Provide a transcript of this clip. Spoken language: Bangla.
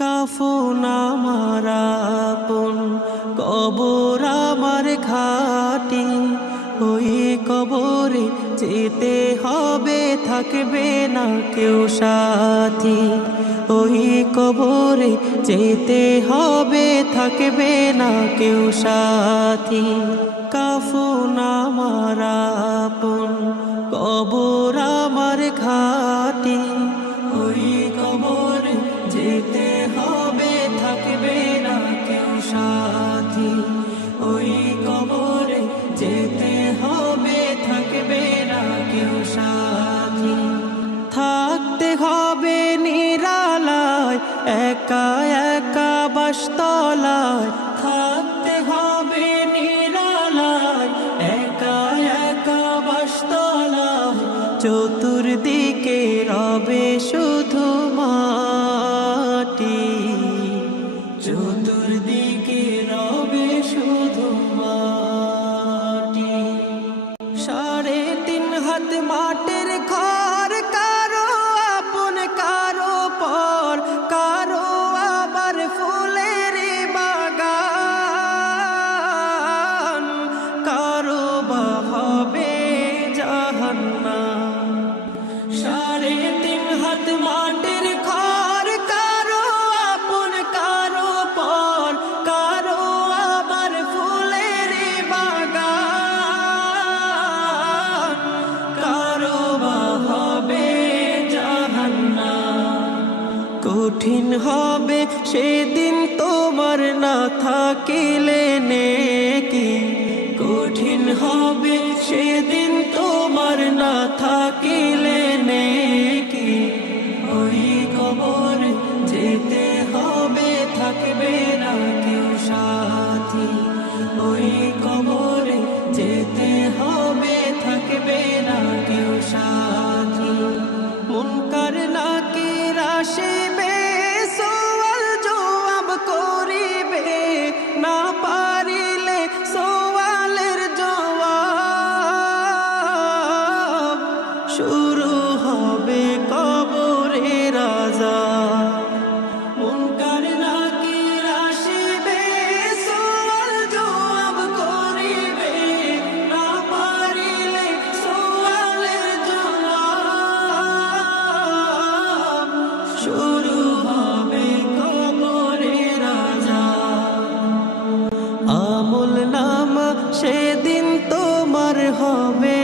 কাফন আমার আপন, কবর আমার ঘাটি, ওই কবরে যেতে হবে, থাকবে না কেউ সাথী। ওই কবরে যেতে হবে, থাকবে না কেউ সাথী। কাফন আমার আপন, কবর আমার ঘাটি, ওই কবরে যেতে হবে, থাকবে না কেউ সাথী। ওই কবরে যেতে হবে, থাকবে না কেউ সাথী। থাকতে হবে নিরালায়, একা একা বাসতলায়। থাকতে হবে নিরালায়, একা একা বাসতলায়। চতুর্দিকে রবে শুধু মাটি, চতুর্দিকে রবে শুধু মাটি। 3.5 হাত মাটির ঘর, কারো আপন কারো পর, কারো আবার ফুলের বাগান, কারো বা হবে জাহান্নাম। 3.5 হাত মাটির ঘর, কারো আপন কারো পর, কারো আবার ফুলের বাগান, কারো বা হবে জাহান্নাম। কঠিন হবে সেদিন তোমার না থাকিলে নেকি, কঠিন হবে সেদিন তোমার না থাকিলে নেকি। ওই কবরে যেতে হবে, থাকবে না কেউ সাথী। ওই কবরে যেতে হবে, থাকবে না কেউ সাথী। মুনকার নাকির আসিবে, সওয়াল জবাব করিবে, না পারিলে সওয়ালের জবাব। শুরু হবে কবরের আযাব। মুনকার নাকির আসিবে, সওয়াল জবাব করিবে, না পারিলে সওয়ালের জবাব। শুরু হবে কবরের আযাব। আমল নামা সেদিন তোমার হবে